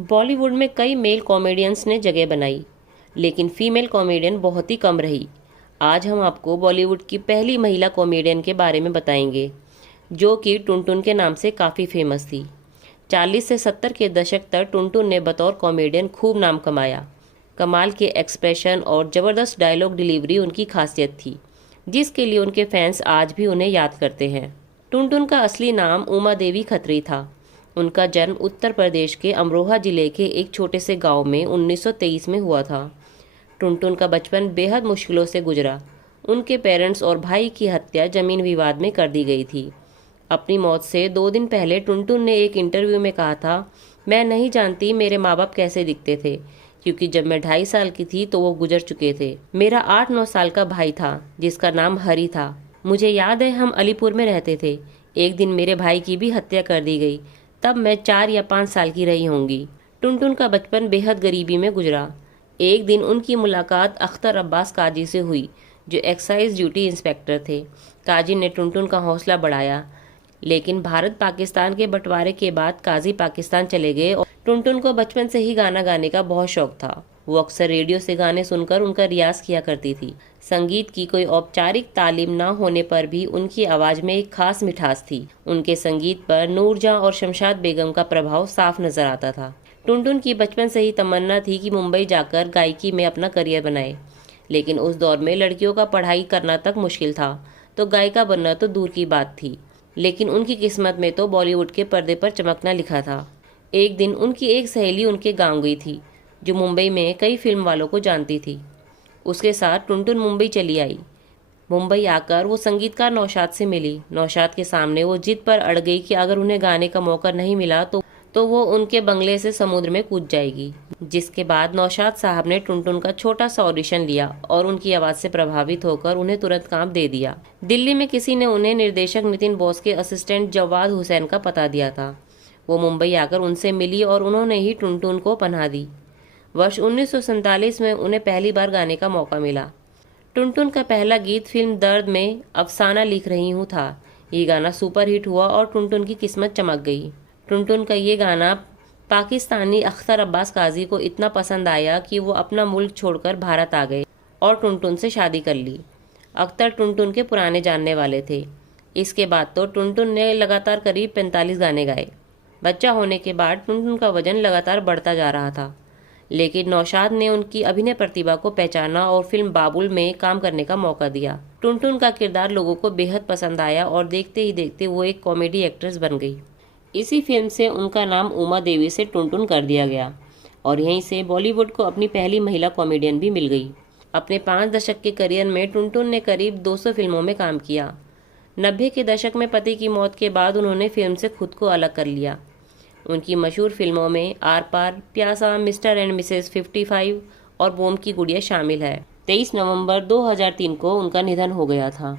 बॉलीवुड में कई mail comedians ने जगह बनाई, लेकिन फीमेल कॉमेडियन बहुत ही कम रही। आज हम आपको बॉलीवुड की पहली महिला कॉमेडियन के बारे में बताएंगे, जो कि टुनटुन के नाम से काफ़ी फेमस थी। 40 से 70 के दशक तक टुनटुन ने बतौर कॉमेडियन खूब नाम कमाया। कमाल के एक्सप्रेशन और ज़बरदस्त डायलॉग डिलीवरी उनकी खासियत थी, जिसके लिए उनके फैंस आज भी उन्हें याद करते हैं। टुनटुन का असली नाम उमा देवी खत्री था। उनका जन्म उत्तर प्रदेश के अमरोहा जिले के एक छोटे से गांव में 1923 में हुआ था। टुनटुन का बचपन बेहद मुश्किलों से गुजरा। उनके पेरेंट्स और भाई की हत्या जमीन विवाद में कर दी गई थी। अपनी मौत से 2 दिन पहले टुनटुन ने एक इंटरव्यू में कहा था, मैं नहीं जानती मेरे माँ बाप कैसे दिखते थे, क्योंकि जब मैं 2.5 साल की थी तो वो गुजर चुके थे। मेरा 8-9 साल का भाई था, जिसका नाम हरी था। मुझे याद है हम अलीपुर में रहते थे। एक दिन मेरे भाई की भी हत्या कर दी गई। तब मैं 4 या 5 साल की रही होंगी। टुनटुन का बचपन बेहद गरीबी में गुजरा। एक दिन उनकी मुलाकात अख्तर अब्बास काजी से हुई, जो एक्साइज ड्यूटी इंस्पेक्टर थे। काजी ने टुनटुन का हौसला बढ़ाया, लेकिन भारत पाकिस्तान के बंटवारे के बाद काजी पाकिस्तान चले गए और टुनटुन को बचपन से ही गाना गाने का बहुत शौक था। वो अक्सर रेडियो से गाने सुनकर उनका रियाज किया करती थी। संगीत की कोई औपचारिक तालीम न होने पर भी उनकी आवाज़ में एक खास मिठास थी। उनके संगीत पर नूरजहां और शमशाद बेगम का प्रभाव साफ नजर आता था। टुनटुन की बचपन से ही तमन्ना थी कि मुंबई जाकर गायकी में अपना करियर बनाए, लेकिन उस दौर में लड़कियों का पढ़ाई करना तक मुश्किल था, तो गायिका बनना तो दूर की बात थी। लेकिन उनकी किस्मत में तो बॉलीवुड के पर्दे पर चमकना लिखा था। एक दिन उनकी एक सहेली उनके गांव गई थी, जो मुंबई में कई फिल्म वालों को जानती थी। उसके साथ टुनटुन मुंबई चली आई। मुंबई आकर वो संगीतकार नौशाद से मिली। नौशाद के सामने वो जिद पर अड़ गई कि अगर उन्हें गाने का मौका नहीं मिला तो वो उनके बंगले से समुद्र में कूद जाएगी। जिसके बाद नौशाद साहब ने टुनटुन का छोटा सा ऑडिशन लिया और उनकी आवाज़ से प्रभावित होकर उन्हें तुरंत काम दे दिया। दिल्ली में किसी ने उन्हें निर्देशक नितिन बोस के असिस्टेंट जवाद हुसैन का पता दिया था। वो मुंबई आकर उनसे मिली और उन्होंने ही टुनटुन को पनाह दी। वर्ष 1947 में उन्हें पहली बार गाने का मौका मिला। टुनटुन का पहला गीत फिल्म दर्द में अफसाना लिख रही हूँ था। ये गाना सुपरहिट हुआ और टुनटुन की किस्मत चमक गई। टुनटुन का ये गाना पाकिस्तानी अख्तर अब्बास काजी को इतना पसंद आया कि वो अपना मुल्क छोड़कर भारत आ गए और टुनटुन से शादी कर ली। अख्तर टुनटुन के पुराने जानने वाले थे। इसके बाद तो टुनटुन ने लगातार करीब 45 गाने गाए। बच्चा होने के बाद टुनटुन का वजन लगातार बढ़ता जा रहा था, लेकिन नौशाद ने उनकी अभिनय प्रतिभा को पहचाना और फिल्म बाबुल में काम करने का मौका दिया। टुनटुन का किरदार लोगों को बेहद पसंद आया और देखते ही देखते वो एक कॉमेडी एक्ट्रेस बन गई। इसी फिल्म से उनका नाम उमा देवी से टुनटुन कर दिया गया और यहीं से बॉलीवुड को अपनी पहली महिला कॉमेडियन भी मिल गई। अपने 5 दशक के करियर में टुनटुन ने करीब 200 फिल्मों में काम किया। 90 के दशक में पति की मौत के बाद उन्होंने फिल्म से खुद को अलग कर लिया। उनकी मशहूर फिल्मों में आर पार, प्यासा, मिस्टर एंड मिसेस 55 और बोम की गुड़िया शामिल है। 23 नवंबर 2003 को उनका निधन हो गया था।